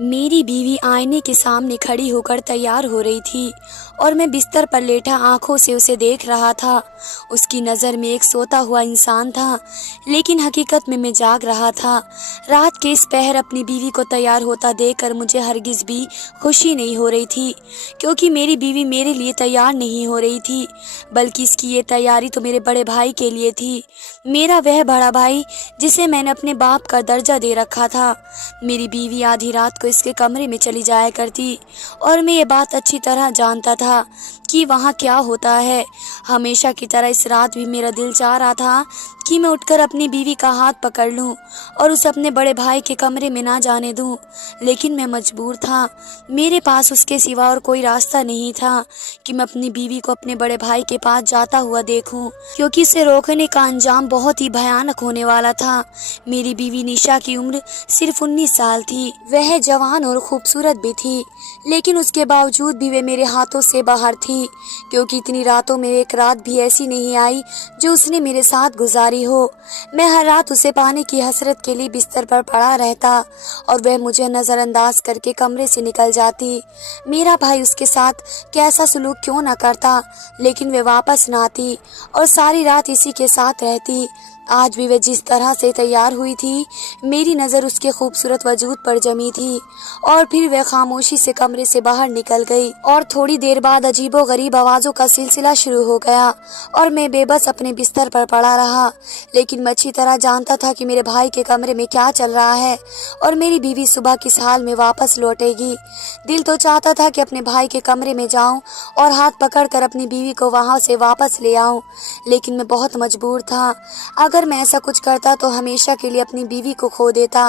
मेरी बीवी आईने के सामने खड़ी होकर तैयार हो रही थी और मैं बिस्तर पर लेटा आंखों से उसे देख रहा था। उसकी नज़र में एक सोता हुआ इंसान था, लेकिन हकीकत में मैं जाग रहा था। रात के इस पहर अपनी बीवी को तैयार होता देखकर मुझे हरगिज़ भी खुशी नहीं हो रही थी, क्योंकि मेरी बीवी मेरे लिए तैयार नहीं हो रही थी, बल्कि इसकी ये तैयारी तो मेरे बड़े भाई के लिए थी। मेरा वह बड़ा भाई जिसे मैंने अपने बाप का दर्जा दे रखा था। मेरी बीवी आधी रात को इसके कमरे में चली जाया करती और मैं ये बात अच्छी तरह जानता था कि वहाँ क्या होता है। हमेशा की तरह इस रात भी मेरा दिल चाह रहा था कि मैं उठकर अपनी बीवी का हाथ पकड़ लूं और उसे अपने बड़े भाई के कमरे में ना जाने दूं, लेकिन मैं मजबूर था। मेरे पास उसके सिवा और कोई रास्ता नहीं था कि मैं अपनी बीवी को अपने बड़े भाई के पास जाता हुआ देखूं, क्योंकि इसे रोकने का अंजाम बहुत ही भयानक होने वाला था। मेरी बीवी निशा की उम्र सिर्फ 19 साल थी। वह जवान और खूबसूरत भी थी, लेकिन उसके बावजूद भी वे मेरे हाथों से बाहर थी, क्योंकि इतनी रातों में एक रात भी ऐसी नहीं आई जो उसने मेरे साथ गुजारी हो। मैं हर रात उसे पाने की हसरत के लिए बिस्तर पर पड़ा रहता और वह मुझे नज़रअंदाज करके कमरे से निकल जाती। मेरा भाई उसके साथ कैसा सलूक क्यों ना करता, लेकिन वे वापस ना आती और सारी रात इसी के साथ रहती। आज भी वह जिस तरह से तैयार हुई थी, मेरी नज़र उसके खूबसूरत वजूद पर जमी थी और फिर वह खामोशी से कमरे से बाहर निकल गई और थोड़ी देर बाद अजीबो गरीब आवाज़ों का सिलसिला शुरू हो गया और मैं बेबस अपने बिस्तर पर पड़ा रहा। लेकिन मैं अच्छी तरह जानता था कि मेरे भाई के कमरे में क्या चल रहा है और मेरी बीवी सुबह किस हाल में वापस लौटेगी। दिल तो चाहता था कि अपने भाई के कमरे में जाऊं और हाथ पकड़कर अपनी बीवी को वहां से वापस ले आऊं, लेकिन मैं बहुत मजबूर था। अगर मैं ऐसा कुछ करता तो हमेशा के लिए अपनी बीवी को खो देता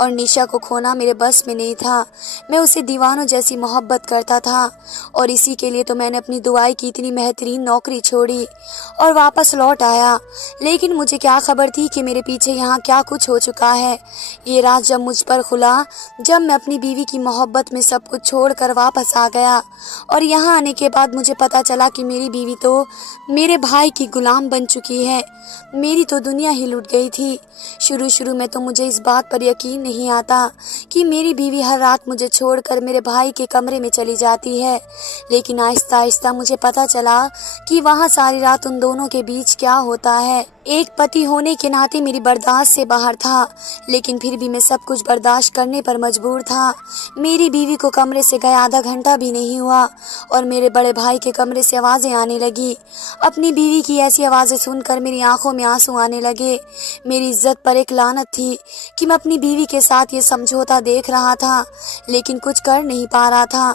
और निशा को खोना मेरे बस में नहीं था। मैं उसे दीवानों जैसी मोहब्बत करता था और इसी के लिए तो मैंने अपनी दुआई की इतनी बेहतरीन नौकरी छोड़ी और वापस लौट आया। लेकिन मुझे क्या खबर थी कि मेरे पीछे यहाँ क्या कुछ हो चुका है। ये राज जब मुझ पर खुला, जब मैं अपनी बीवी की मोहब्बत में सब कुछ छोड़कर वापस आ गया और यहाँ आने के बाद मुझे पता चला कि मेरी बीवी तो मेरे भाई की गुलाम बन चुकी है। मेरी तो दुनिया ही लुट गई थी। शुरू में तो मुझे इस बात पर यकीन नहीं आता कि मेरी बीवी हर रात मुझे छोड़कर मेरे भाई के कमरे में चली जाती है, लेकिन आहिस्ता आहिस्ता मुझे पता चला कि वहाँ सारी रात उन दोनों के बीच क्या होता है। एक पति होने के नाते मेरी बर्दाश्त से बाहर था, लेकिन फिर भी मैं सब कुछ बर्दाश्त करने पर मजबूर था। मेरी बीवी को कमरे से गए आधा घंटा भी नहीं हुआ और मेरे बड़े भाई के कमरे से आवाज़ें आने लगी। अपनी बीवी की ऐसी आवाज़ें सुनकर मेरी आंखों में आंसू आने लगे। मेरी इज्जत पर एक लानत थी कि मैं अपनी बीवी के साथ ये समझौता देख रहा था, लेकिन कुछ कर नहीं पा रहा था।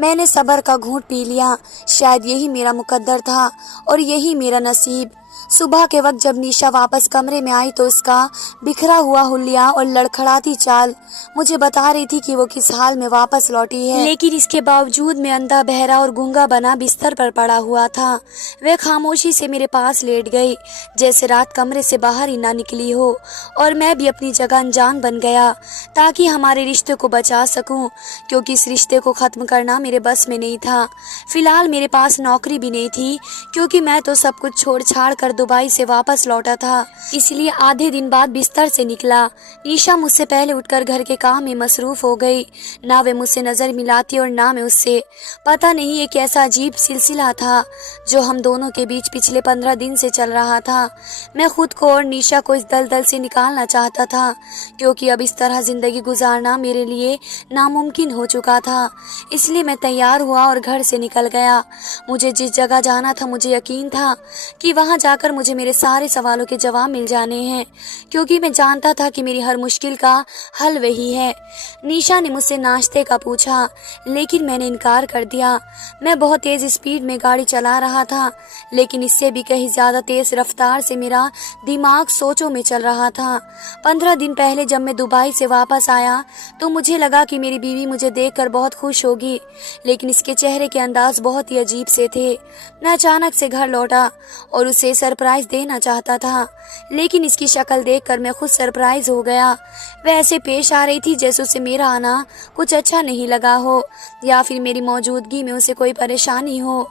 मैंने सब्र का घूंट पी लिया। शायद यही मेरा मुकद्दर था और यही मेरा नसीब। सुबह के वक्त जब निशा वापस कमरे में आई तो उसका बिखरा हुआ हुलिया और लड़खड़ाती चाल मुझे बता रही थी कि वो किस हाल में वापस लौटी है, लेकिन इसके बावजूद मैं अंधा बहरा और गूंगा बना बिस्तर पर पड़ा हुआ था। वह खामोशी से मेरे पास लेट गई, जैसे रात कमरे से बाहर ही ना निकली हो और मैं भी अपनी जगह अनजान बन गया ताकि हमारे रिश्ते को बचा सकूं, क्योंकि इस रिश्ते को ख़त्म करना मेरे बस में नहीं था। फिलहाल मेरे पास नौकरी भी नहीं थी, क्योंकि मैं तो सब कुछ छोड़ छाड़ कर दुबई से वापस लौटा था, इसलिए आधे दिन बाद बिस्तर से निकला। निशा मुझसे पहले उठकर घर के काम में मसरूफ हो गई। ना वे मुझसे नज़र मिलाती और ना मैं उससे। पता नहीं एक ऐसा अजीब सिलसिला था जो हम दोनों के बीच पिछले 15 दिन से चल रहा था। मैं खुद को और निशा को इस दलदल से निकालना चाहता था, क्योंकि अब इस तरह जिंदगी गुजारना मेरे लिए नामुमकिन हो चुका था। इसलिए मैं तैयार हुआ और घर से निकल गया। मुझे जिस जगह जाना था मुझे यकीन था कि वहां जाकर मुझे मेरे सारे सवालों के जवाब मिल जाने हैं, क्योंकि मैं जानता था कि मेरी हर मुश्किल का हल वही है। निशा ने मुझसे नाश्ते का पूछा, लेकिन मैंने इनकार कर दिया। मैं बहुत तेज़ स्पीड में गाड़ी चला रहा था, लेकिन इससे भी कहीं ज़्यादा तेज़ रफ्तार से मेरा दिमाग सोचों में चल रहा था। 15 दिन पहले जब मैं दुबई से वापस आया तो मुझे लगा कि मेरी बीवी मुझे देखकर बहुत खुश होगी, लेकिन इसके चेहरे के अंदाज बहुत ही अजीब से थे। मैं अचानक से घर लौटा और उसे सर सरप्राइज देना चाहता था, लेकिन इसकी शक्ल देखकर मैं खुद सरप्राइज हो गया। वह ऐसे पेश आ रही थी जैसे उसे मेरा आना कुछ अच्छा नहीं लगा हो या फिर मेरी मौजूदगी में उसे कोई परेशानी हो।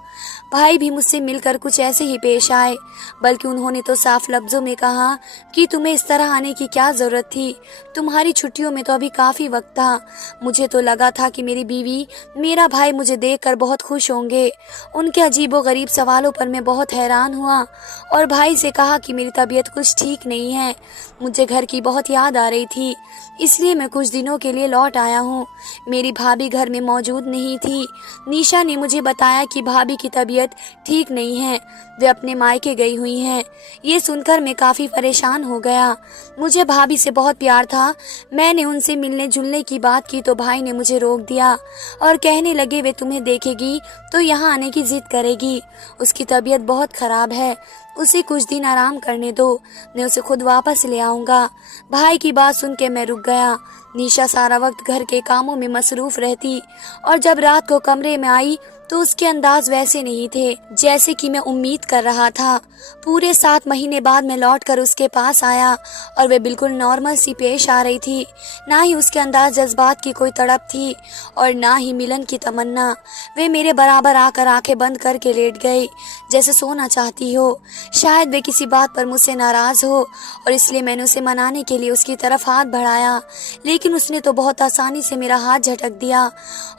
भाई भी मुझसे मिलकर कुछ ऐसे ही पेश आए, बल्कि उन्होंने तो साफ लफ्जों में कहा कि तुम्हें इस तरह आने की क्या जरूरत थी, तुम्हारी छुट्टियों में तो अभी काफी वक्त था। मुझे तो लगा था कि मेरी बीवी, मेरा भाई मुझे देखकर बहुत खुश होंगे। उनके अजीबोगरीब सवालों पर मैं बहुत हैरान हुआ और भाई से कहा कि मेरी तबीयत कुछ ठीक नहीं है, मुझे घर की बहुत याद आ रही थी, इसलिए मैं कुछ दिनों के लिए लौट आया हूँ। मेरी भाभी घर में मौजूद नहीं थी। निशा ने मुझे बताया कि भाभी की तबीयत ठीक नहीं है, वे अपने मायके गई हुई हैं। ये सुनकर मैं काफी परेशान हो गया। मुझे भाभी से बहुत प्यार था। मैंने उनसे मिलने जुलने की बात की तो भाई ने मुझे रोक दिया और कहने लगे वे तुम्हें देखेगी तो यहाँ आने की जिद करेगी, उसकी तबीयत बहुत खराब है, उसे कुछ दिन आराम करने दो, मैं उसे खुद वापस ले आऊंगा। भाई की बात सुन के मैं रुक गया। निशा सारा वक्त घर के कामों में मसरूफ रहती और जब रात को कमरे में आई तो उसके अंदाज वैसे नहीं थे जैसे कि मैं उम्मीद कर रहा था। पूरे 7 महीने बाद मैं लौटकर उसके पास आया और वे बिल्कुल नॉर्मल सी पेश आ रही थी। ना ही उसके अंदाज जज्बात की कोई तड़प थी और ना ही मिलन की तमन्ना। वे मेरे बराबर आकर आंखें बंद करके लेट गई जैसे सोना चाहती हो। शायद वे किसी बात पर मुझसे नाराज हो और इसलिए मैंने उसे मनाने के लिए उसकी तरफ हाथ बढ़ाया, लेकिन उसने तो बहुत आसानी से मेरा हाथ झटक दिया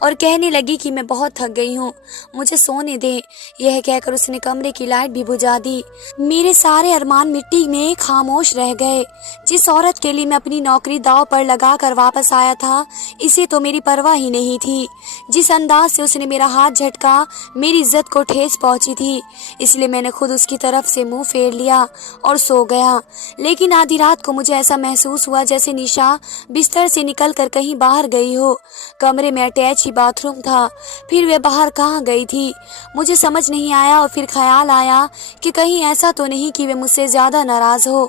और कहने लगी कि मैं बहुत थक गई हूँ, मुझे सोने दे। यह कहकर उसने कमरे की लाइट भी बुझा दी। मेरे सारे अरमान मिट्टी में खामोश रह गए। जिस औरत के लिए मैं अपनी नौकरी दांव पर लगाकर वापस आया था, इसे तो मेरी परवाह ही नहीं थी। जिस अंदाज से उसने मेरा हाथ झटका, मेरी इज्जत को ठेस पहुंची थी, इसलिए मैंने खुद उसकी तरफ से मुंह फेर लिया और सो गया। लेकिन आधी रात को मुझे ऐसा महसूस हुआ जैसे निशा बिस्तर से निकलकर कहीं बाहर गई हो। कमरे में अटैच ही बाथरूम था, फिर वे बाहर कहाँ गई थी मुझे समझ नहीं आया और फिर ख्याल आया कि कहीं ऐसा तो नहीं कि वे मुझसे ज्यादा नाराज हो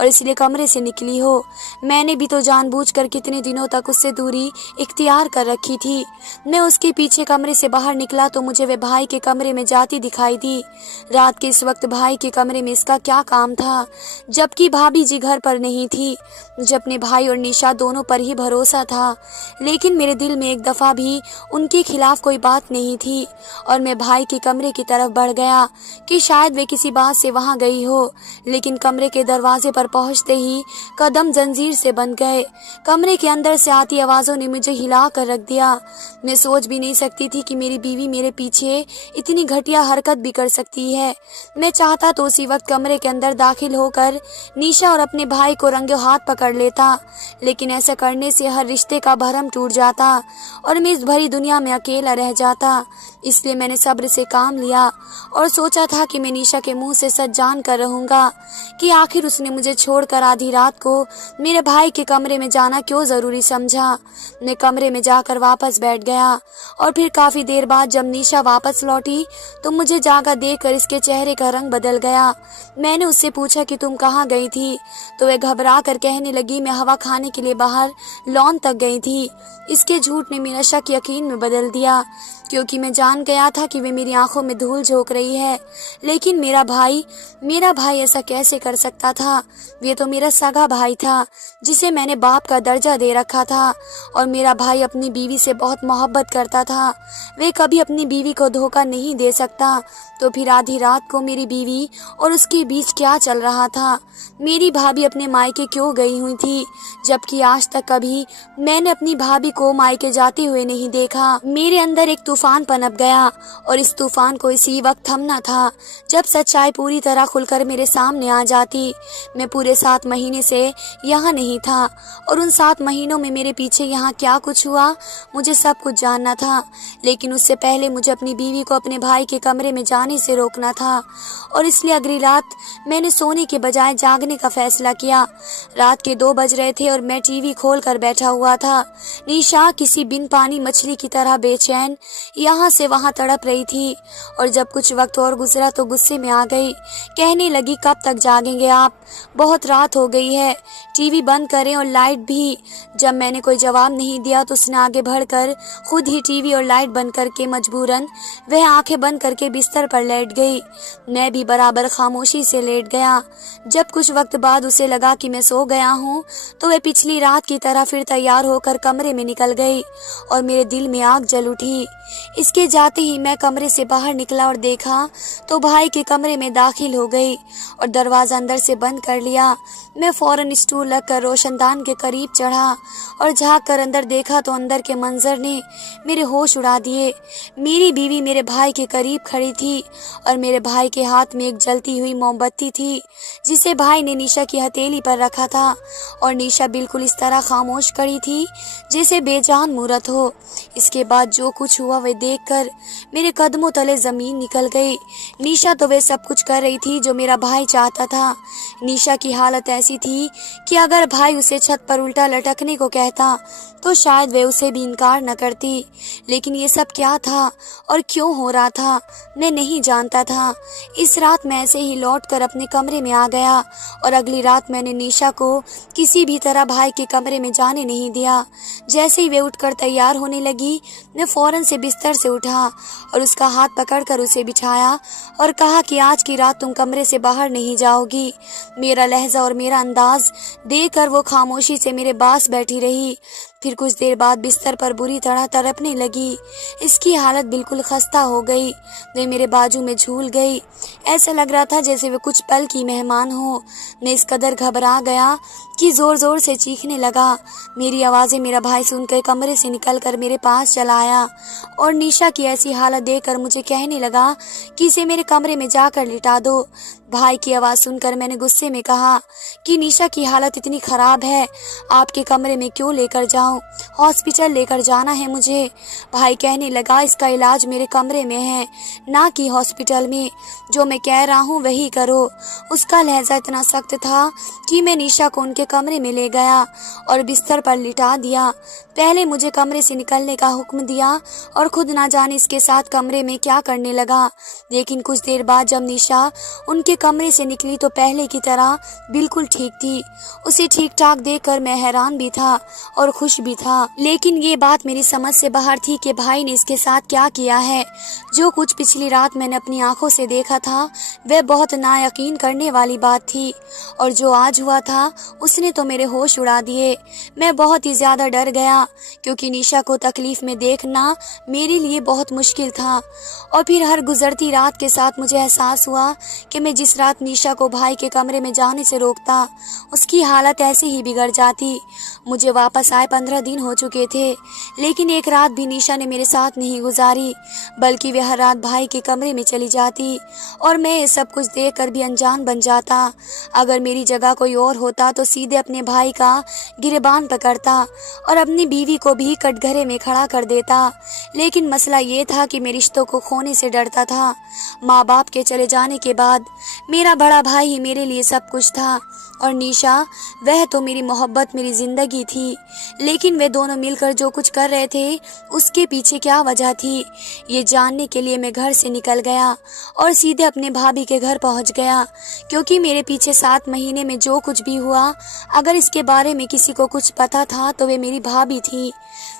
और इसलिए कमरे से निकली हो। मैंने भी तो जानबूझकर कितने दिनों तक उससे दूरी इख्तियार कर रखी थी। मैं उसके पीछे कमरे से बाहर निकला तो मुझे वे भाई के कमरे में जाती दिखाई दी। रात के इस वक्त भाई के कमरे में इसका क्या काम था, जबकि भाभी जी घर पर नहीं थी। मुझे अपने भाई और निशा दोनों पर ही भरोसा था, लेकिन मेरे दिल में एक दफा भी उनके खिलाफ कोई बात नहीं थी और मैं भाई के कमरे की तरफ बढ़ गया कि शायद वे किसी बात से वहां गई हो। लेकिन कमरे के दरवाजे पर पहुंचते ही कदम जंजीर से बंध गए। कमरे के अंदर से आती आवाजों ने मुझे हिला कर रख दिया। मैं सोच भी नहीं सकती थी कि मेरी बीवी मेरे पीछे इतनी घटिया हरकत भी कर सकती है। मैं चाहता तो उसी वक्त कमरे के अंदर दाखिल होकर निशा और अपने भाई को रंगों हाथ पकड़ लेता, लेकिन ऐसा करने से हर रिश्ते का भरम टूट जाता और मैं इस भरी दुनिया में अकेला रह जाता। इसलिए मैंने सब्र से काम लिया और सोचा था कि मैं निशा के मुंह से सच जान कर रहूंगा कि आखिर उसने मुझे छोड़कर आधी रात को मेरे भाई के कमरे में जाना क्यों जरूरी समझा। मैं कमरे में जाकर वापस बैठ गया और फिर काफी देर बाद जब निशा वापस लौटी तो मुझे जागा देखकर इसके चेहरे का रंग बदल गया। मैंने उससे पूछा कि तुम कहाँ गई थी, तो वह घबरा कर कहने लगी मैं हवा खाने के लिए बाहर लॉन तक गई थी। इसके झूठ ने मेरा शक यकीन में बदल दिया, क्योंकि मैं जान गया था कि वे मेरी आंखों में धूल झोंक रही है। लेकिन मेरा भाई ऐसा कैसे कर सकता था। ये तो मेरा सगा भाई था जिसे मैंने बाप का दर्जा दे रखा था और मेरा भाई अपनी बीवी से बहुत मोहब्बत करता था। वे कभी अपनी बीवी को धोखा नहीं दे सकता। तो फिर आधी रात को मेरी बीवी और उसके बीच क्या चल रहा था। मेरी भाभी अपने मायके क्यों गई हुई थी, जबकि आज तक कभी मैंने अपनी भाभी को मायके जाते हुए नहीं देखा। मेरे अंदर एक तूफान पनप गया और इस तूफान को इसी वक्त थमना था जब सच्चाई पूरी तरह खुलकर मेरे सामने आ जाती। मैं पूरे 7 महीने से यहाँ नहीं था और उन 7 महीनों में मेरे पीछे यहाँ क्या कुछ हुआ मुझे सब कुछ जानना था। लेकिन उससे पहले मुझे अपनी बीवी को अपने भाई के कमरे में जाने से रोकना था और इसलिए अगली रात मैंने सोने के बजाय जागने का फैसला किया। रात के 2 बज रहे थे और मैं टीवी खोल कर बैठा हुआ था। निशा किसी बिन पानी मछली की तरह बेचैन यहाँ से वहाँ तड़प रही थी। और जब कुछ वक्त और गुजरा तो गुस्से में आ गई। कहने लगी, कब तक जागेंगे आप, बहुत रात हो गई है, टीवी बंद करें और लाइट भी। जब मैंने कोई जवाब नहीं दिया तो उसने आगे बढ़कर खुद ही टीवी और लाइट बंद करके मजबूरन वह आंखें बंद करके बिस्तर पर लेट गई। मैं भी बराबर खामोशी से लेट गया। जब कुछ वक्त बाद उसे लगा कि मैं सो गया हूँ तो वह पिछली रात की तरह फिर तैयार होकर कमरे में निकल गई और मेरे दिल में आग जल उठी। इसके जाते ही मैं कमरे से बाहर निकला और देखा तो भाई के कमरे में दाखिल हो गई और दरवाजा अंदर से बंद कर लिया। मैं फौरन स्टूल रखकर रोशनदान के करीब चढ़ा और झांक कर अंदर देखा तो अंदर के मंजर ने मेरे होश उड़ा दिए। मेरी बीवी मेरे भाई के करीब खड़ी थी और मेरे भाई के हाथ में एक जलती हुई मोमबत्ती थी जिसे भाई ने निशा की हथेली पर रखा था और निशा बिल्कुल इस तरह खामोश खड़ी थी जैसे बेजान मूरत हो। इसके बाद जो कुछ हुआ वह देखकर मेरे कदमों तले जमीन निकल गई। निशा तो वह सब कुछ कर रही थी जो मेरा भाई चाहता था। निशा की हालत ऐसी थी कि अगर भाई उसे छत पर उल्टा लटकने को कहता तो शायद वे उसे भी इनकार न करती। लेकिन ये सब क्या था और क्यों हो रहा था मैं नहीं जानता था। इस रात मैं ऐसे ही लौटकर अपने कमरे में आ गया और अगली रात मैंने निशा को किसी भी तरह भाई के कमरे में जाने नहीं दिया। जैसे ही वे उठकर तैयार होने लगी मैं फौरन से बिस्तर से उठा और उसका हाथ पकड़कर उसे बिठाया और कहा कि आज की रात तुम कमरे से बाहर नहीं जाओगी। मेरा लहजा और मेरा अंदाज देखकर वो खामोशी से मेरे पास बैठी रही। फिर कुछ देर बाद बिस्तर पर बुरी तरह तड़पने लगी। इसकी हालत बिल्कुल खस्ता हो गई। वे मेरे बाजू में झूल गई। ऐसा लग रहा था जैसे वे कुछ पल की मेहमान हो। मैं इस कदर घबरा गया कि जोर जोर से चीखने लगा। मेरी आवाज़ें मेरा भाई सुनकर कमरे से निकलकर मेरे पास चला आया और निशा की ऐसी हालत देखकर मुझे कहने लगा कि इसे मेरे कमरे में जाकर लिटा दो। भाई की आवाज़ सुनकर मैंने गुस्से में कहा कि निशा की हालत इतनी ख़राब है, आपके कमरे में क्यों लेकर जाऊं, हॉस्पिटल लेकर जाना है मुझे। भाई कहने लगा, इसका इलाज मेरे कमरे में है ना कि हॉस्पिटल में, जो मैं कह रहा हूँ वही करो। उसका लहजा इतना सख्त था कि मैं निशा को उनके कमरे में ले गया और बिस्तर पर लिटा दिया। पहले मुझे कमरे से निकलने का हुक्म दिया और खुद ना जाने इसके साथ कमरे में क्या करने लगा। लेकिन कुछ देर बाद जब निशा उनके कमरे से निकली तो पहले की तरह बिल्कुल ठीक थी। उसे ठीक ठाक देखकर मैं हैरान भी था और खुश भी था। लेकिन ये बात मेरी समझ से बाहर थी कि भाई ने इसके साथ क्या किया है। जो कुछ पिछली रात मैंने अपनी आंखों से देखा था वह बहुत नायकीन करने वाली बात थी और जो आज हुआ था उसने तो मेरे होश उड़ा दिए। मैं बहुत ही ज्यादा डर गया क्योंकि निशा को तकलीफ में देखना मेरे लिए बहुत मुश्किल था। और फिर हर गुजरती रात के साथ मुझे एहसास हुआ कि मैं जिस रात निशा को भाई के कमरे में जाने से रोकता उसकी हालत ऐसे ही बिगड़ जाती। मुझे वापस आए 15 दिन हो चुके थे, लेकिन एक रात भी निशा ने मेरे साथ नहीं गुजारी, बल्कि वह हर रात भाई के कमरे में चली जाती और मैं ये सब कुछ देखकर भी अनजान बन जाता। अगर मेरी जगह कोई और होता तो सीधे अपने भाई का गिरबान पकड़ता और अपनी बीवी को भी कटघरे में खड़ा कर देता। लेकिन मसला ये था कि मैं रिश्तों को खोने से डरता था। माँ बाप के चले जाने के बाद मेरा बड़ा भाई ही मेरे लिए सब कुछ था और निशा वह तो मेरी मोहब्बत, मेरी जिंदगी थी। लेकिन वे दोनों मिलकर जो कुछ कर रहे थे उसके पीछे क्या वजह थी, ये जानने के लिए मैं घर से निकल गया और सीधे अपने भाभी के घर पहुंच गया। क्योंकि मेरे पीछे 7 महीने में जो कुछ भी हुआ, अगर इसके बारे में किसी को कुछ पता था तो वे मेरी भाभी थी।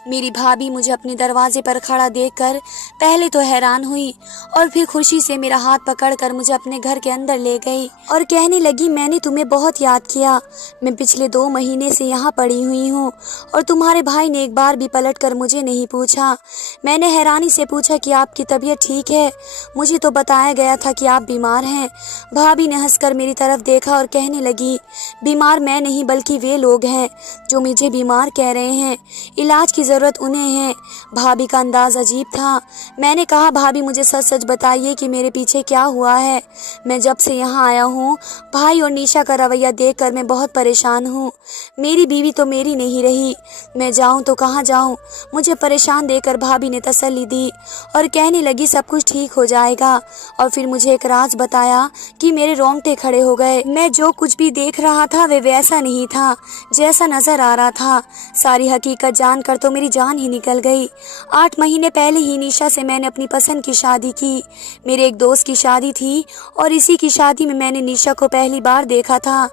मेरी भाभी मुझे अपने दरवाजे पर खड़ा देखकर पहले तो हैरान हुई और फिर खुशी से मेरा हाथ पकड़कर मुझे अपने घर के अंदर ले गई और कहने लगी, मैंने तुम्हें बहुत याद किया। मैं पिछले 2 महीने से यहाँ पड़ी हुई हूँ और तुम्हारे भाई ने एक बार भी पलटकर मुझे नहीं पूछा। मैंने हैरानी से पूछा कि आपकी तबीयत ठीक है? मुझे तो बताया गया था कि आप बीमार हैं। भाभी ने हंसकर मेरी तरफ देखा और कहने लगी, बीमार मैं नहीं बल्कि वे लोग हैं जो मुझे बीमार कह रहे हैं, इलाज की ज़रूरत उन्हें है। भाभी का अंदाज अजीब था। मैंने कहा, भाभी मुझे सच सच बताइए कि मेरे पीछे क्या हुआ है। मैं जब जब से यहाँ आया हूँ भाई और निशा का रवैया देखकर मैं बहुत परेशान हूँ। मेरी बीवी तो मेरी नहीं रही, मैं जाऊँ तो कहाँ जाऊँ। मुझे परेशान देकर भाभी ने तसल्ली दी और कहने लगी सब कुछ ठीक हो जाएगा। और फिर मुझे एक राज बताया कि मेरे रोंगटे खड़े हो गए। मैं जो कुछ भी देख रहा था वे वैसा नहीं था जैसा नजर आ रहा था। सारी हकीकत जानकर तो मेरी जान ही निकल गई। 8 महीने पहले ही निशा से मैंने अपनी पसंद की शादी की। मेरे एक दोस्त की शादी थी और इसी की शादी में मैंने निशा को पहली बार देखा था।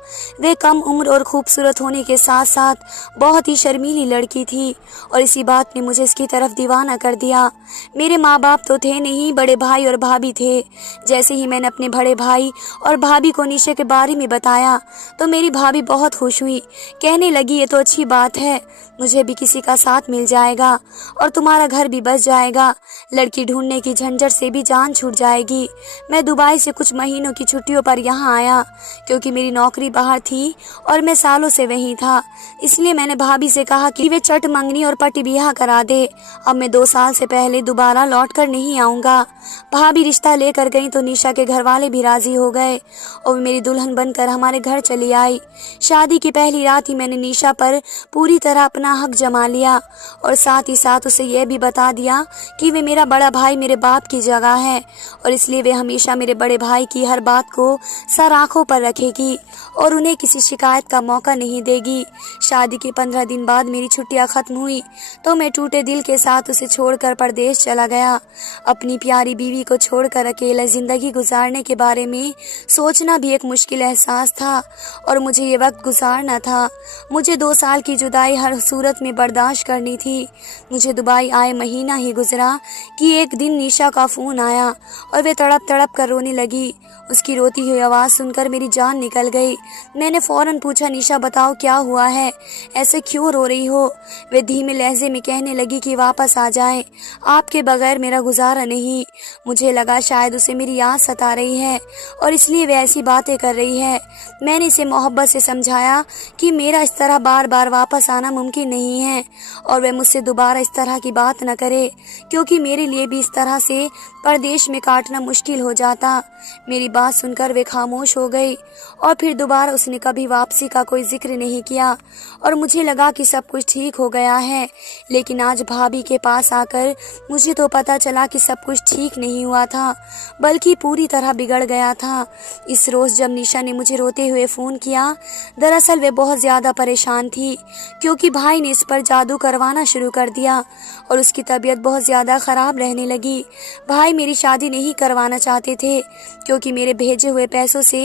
वे कम उम्र और खूबसूरत होने के साथ साथ बहुत ही शर्मीली लड़की थी और इसी बात ने मुझे इसकी तरफ दीवाना कर दिया। मेरे माँ बाप तो थे नहीं, बड़े भाई और भाभी थे। जैसे ही मैंने अपने बड़े भाई और भाभी को निशा के बारे में बताया तो मेरी भाभी बहुत खुश हुई। कहने लगी ये तो अच्छी बात है, मुझे भी किसी का साथ मिल जाएगा और तुम्हारा घर भी बस जाएगा। लड़की ढूंढने की झंझट से भी जान छूट जाएगी। मैं दुबई से कुछ महीनों की छुट्टियों पर यहाँ आया क्योंकि मेरी नौकरी बाहर थी और मैं सालों से वहीं था। इसलिए मैंने भाभी से कहा कि वे चट मंगनी और पटी ब्याह करा दे। अब मैं 2 साल से पहले दोबारा लौट कर नहीं आऊँगा। भाभी रिश्ता लेकर गई तो निशा के घर वाले भी राजी हो गए और वे मेरी दुल्हन बनकर हमारे घर चली आई। शादी की पहली रात ही मैंने निशा पर पूरी तरह अपना हक जमा लिया और साथ ही साथ उसे यह भी बता दिया कि वे मेरा बड़ा भाई मेरे बाप की जगह है और इसलिए वे हमेशा मेरे बड़े भाई की हर बात को सर आंखों पर रखेगी और उन्हें किसी शिकायत का मौका नहीं देगी। शादी के 15 दिन बाद मेरी छुट्टियां खत्म हुई तो मैं टूटे दिल के साथ उसे छोड़कर परदेश चला गया। अपनी प्यारी बीवी को छोड़कर अकेला जिंदगी गुजारने के बारे में सोचना भी एक मुश्किल एहसास था और मुझे ये वक्त गुजारना था। मुझे 2 साल की जुदाई हर सूरत में बर्दाश्त करनी थी। मुझे दुबई आए महीना ही गुजरा कि एक दिन निशा का फ़ोन आया और वे तड़प तड़प कर रोने लगी। उसकी रोती हुई आवाज़ सुनकर मेरी जान निकल गई। मैंने फ़ौरन पूछा निशा बताओ क्या हुआ है, ऐसे क्यों रो रही हो। वे धीमे लहजे में कहने लगी कि वापस आ जाएं, आपके बगैर मेरा गुजारा नहीं। मुझे लगा शायद उसे मेरी याद सता रही है और इसलिए वे ऐसी बातें कर रही है। मैंने इसे मोहब्बत से समझाया कि मेरा इस तरह बार बार वापस आना मुमकिन नहीं है और वे मुझसे दोबारा इस तरह की बात न करे क्योंकि मेरे लिए भी इस तरह से परदेश में काटना मुश्किल हो जाता। मेरी बात सुनकर वे खामोश हो गई और फिर दोबारा उसने कभी वापसी का कोई जिक्र नहीं किया और मुझे लगा कि सब कुछ ठीक हो गया है। लेकिन आज भाभी के पास आकर मुझे तो पता चला कि सब कुछ ठीक नहीं हुआ था बल्कि पूरी तरह बिगड़ गया था। इस रोज़ जब निशा ने मुझे रोते हुए फ़ोन किया, दरअसल वे बहुत ज़्यादा परेशान थी क्योंकि भाई ने इस पर जादू करवाना शुरू कर दिया और उसकी तबीयत बहुत ज़्यादा ख़राब रहने लगी। भाई मेरी शादी नहीं करवाना चाहते थे क्योंकि मेरे भेजे हुए पैसों से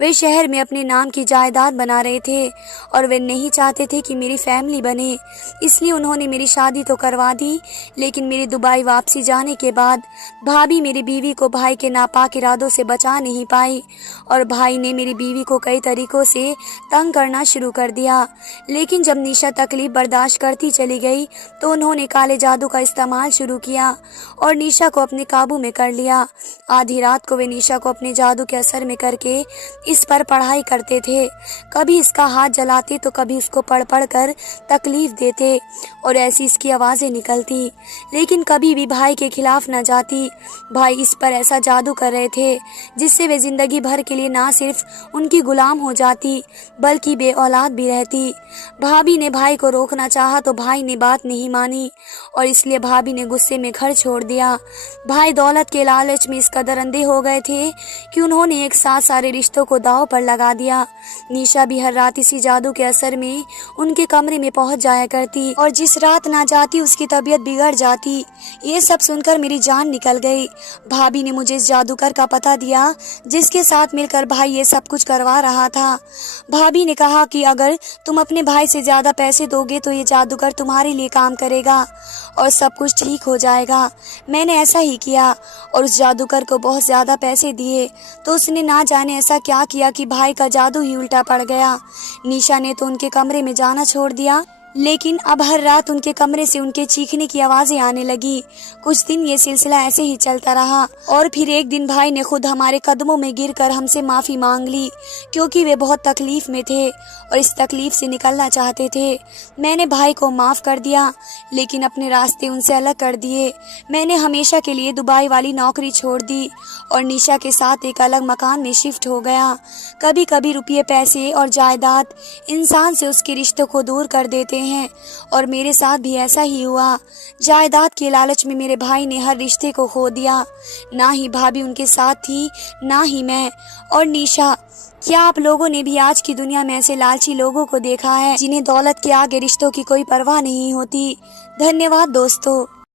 वे शहर में अपने नाम की जायदाद बना रहे थे और वे नहीं चाहते थे कि मेरी फैमिली बने। इसलिए उन्होंने मेरी शादी तो करवा दी लेकिन मेरी दुबई वापसी जाने के बाद भाभी मेरी बीवी को भाई के नापाक इरादों से बचा नहीं पाई और भाई ने मेरी बीवी को कई तरीकों से तंग करना शुरू कर दिया। लेकिन जब निशा तकलीफ बर्दाश्त करती चली गई तो उन्होंने काले जादू का इस्तेमाल शुरू किया और निशा को अपने काबू में कर लिया। आधी रात को वे निशा को अपने जादू के असर में करके इस पर पढ़ाई करते थे। कभी इसका हाथ जलाते तो कभी उसको पढ़ पढ़ कर तकलीफ देते और ऐसी इसकी आवाज़ें निकलती लेकिन कभी भी भाई के खिलाफ न जाती। भाई इस पर ऐसा जादू कर रहे थे जिससे वे जिंदगी भर के लिए ना सिर्फ उनकी गुलाम हो जाती बल्कि बे औलाद भी रहती। भाभी ने भाई को रोकना चाहा तो भाई ने बात नहीं मानी और इसलिए भाभी ने गुस्से में घर छोड़ दिया। भाई दौलत के लालच में इस कदर अंधे हो गए थे कि उन्होंने एक साथ सारे रिश्तों को दांव पर लगा दिया। निशा भी हर रात इसी जादू के असर में उनके कमरे में पहुंच जाया करती और जिस रात ना जाती उसकी तबीयत बिगड़ जाती। ये सब सुनकर मेरी जान निकल गई। भाभी ने मुझे इस जादूगर का पता दिया जिसके साथ मिलकर भाई ये सब कुछ करवा रहा था। भाभी ने कहा कि अगर तुम अपने भाई से ज्यादा पैसे दोगे तो ये जादूगर तुम्हारे लिए काम करेगा और सब कुछ ठीक हो जाएगा। मैंने ऐसा ही किया और उस जादूगर को बहुत ज्यादा पैसे दिए तो उसने ना जाने ऐसा क्या किया कि भाई का जादू ही उल्टा पड़ गया। निशा ने तो उनके कमरे में जाना छोड़ दिया लेकिन अब हर रात उनके कमरे से उनके चीखने की आवाज़ें आने लगी। कुछ दिन ये सिलसिला ऐसे ही चलता रहा और फिर एक दिन भाई ने खुद हमारे कदमों में गिरकर हमसे माफ़ी मांग ली, क्योंकि वे बहुत तकलीफ़ में थे और इस तकलीफ़ से निकलना चाहते थे। मैंने भाई को माफ़ कर दिया, लेकिन अपने रास्ते उनसे अलग कर दिए। मैंने हमेशा के लिए दुबई वाली नौकरी छोड़ दी और निशा के साथ एक अलग मकान में शिफ्ट हो गया। कभी कभी रुपये, पैसे और जायदाद इंसान से उसके रिश्तों को दूर कर देते हैं और मेरे साथ भी ऐसा ही हुआ। जायदाद के लालच में मेरे भाई ने हर रिश्ते को खो दिया। ना ही भाभी उनके साथ थी, ना ही मैं और निशा। क्या आप लोगों ने भी आज की दुनिया में ऐसे लालची लोगों को देखा है जिन्हें दौलत के आगे रिश्तों की कोई परवाह नहीं होती? धन्यवाद दोस्तों।